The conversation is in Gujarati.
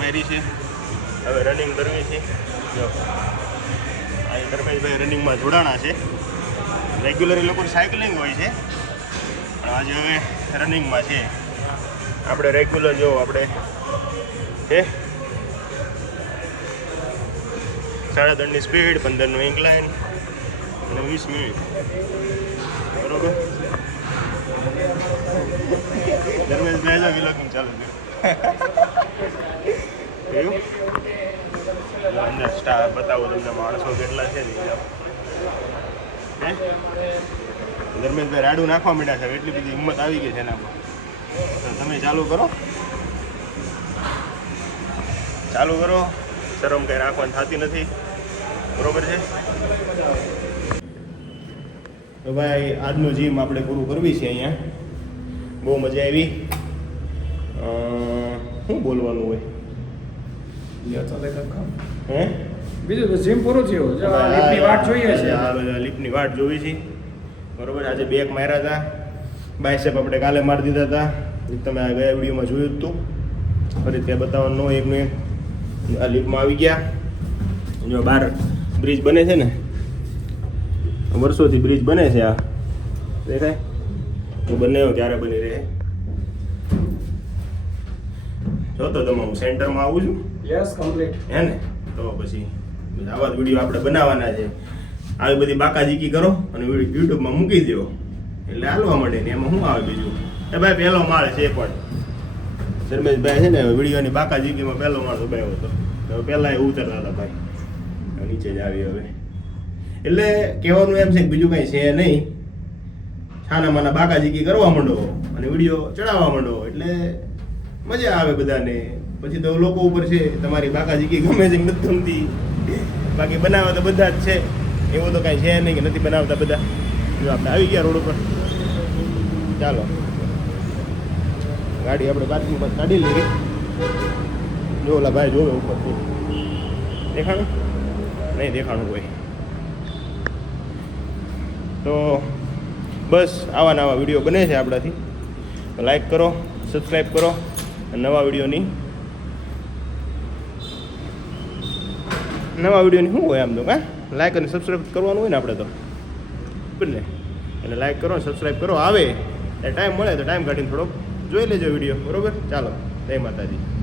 મેરી છે હવે રનિંગ કરવી છે જો આ ધર્મેશભાઈ રનિંગમાં જોડાણા છે રેગ્યુલર એ લોકો સાયકલિંગ હોય છે આજે હવે રનિંગમાં છે આપણે રેગ્યુલર જો આપણે છે 3.5ની સ્પીડ 15નું ઇન્ક્લાઇન અને 20 મિનિટ બરોબર ધર્મેશભાઈ જો વિલોકિંગ ચાલુ છે એવું અંદર સ્ટાર બતાવો તમને માણસો કેટલા છે ને ધર્મેશભાઈ રાડું નાખવા માંડ્યા છે એટલી બધી હિંમત આવી ગઈ છે એનામાં તો તમે ચાલુ કરો શરમ કંઈ રાખવાની થતી નથી બરોબર છે તો ભાઈ આજનું જીમ આપણે પૂરું કરવી છે અહીંયા બહુ મજા આવી શું બોલવાનું હોય હે બીજું તો જીમ પૂરું થયું લિફ્ટની વાટ જોઈએ છે લિફ્ટની વાટ જોવી છે બરોબર આજે બેક માર્યા હતા બાયસેપ આપણે કાલે મારી દીધા હતા તમે આ ગયા વિડીયોમાં જોયું હતું ફરી ત્યાં બતાવવાનું એકનું એક આ લિફ્ટમાં આવી ગયા જો બહાર બ્રિજ બને છે ને વર્ષોથી બ્રિજ બને છે આ દેખાય તો બંને ક્યારે બની રહે જો તો તમે હું સેન્ટરમાં આવું છું યસ કમ્પ્લીટ હે ને તો પછી આવા જ વિડીયો આપણે બનાવવાના છે આવી બધી બાકાજીકી કરો અને યુટ્યુબમાં મૂકી દો એટલે હાલવા માંડે ને એમાં શું આવે બીજું એ ભાઈ પહેલો માળ છે પણ ધર્મેશભાઈ છે ને વિડીયોની બાકાજીકીમાં પહેલો માળ દબાવ્યો હતો હવે પહેલાં એ ઉતરતા હતા ભાઈ નીચે જ આવી હવે એટલે કહેવાનું એમ છે કે બીજું કંઈ છે નહીં છાના માના બાકાજીકી કરવા માંડો અને વિડીયો ચડાવવા માંડો એટલે મજા આવે બધાને પછી તો લોકો ઉપર છે તમારી બાકાજીકી ગમે છે નથી ગમતી બાકી બનાવવા તો બધા જ છે એવું તો કાંઈ છે નહીં કે નથી બનાવતા બધા જો આપણે આવી ગયા રોડ ઉપર ચાલો ગાડી આપણે પાર્કિંગ પર કાઢી લઈએ જો ઓલા ભાઈ જોવે ઉપરથી દેખાણું નહીં દેખાણું કોઈ તો બસ આવા નવા વિડીયો બને છે આપણાથી તો લાઈક કરો સબસ્ક્રાઈબ કરો નવા વિડીયોની શું હોય આમ તો કાં લાઈક અને સબસ્ક્રાઈબ કરવાનું હોય ને આપણે તો બંને એટલે લાઈક કરો સબસ્ક્રાઈબ કરો આવે એ ટાઈમ મળે તો ટાઈમ કાઢીને થોડોક જોઈ લેજો વિડીયો બરોબર ચાલો જય માતાજી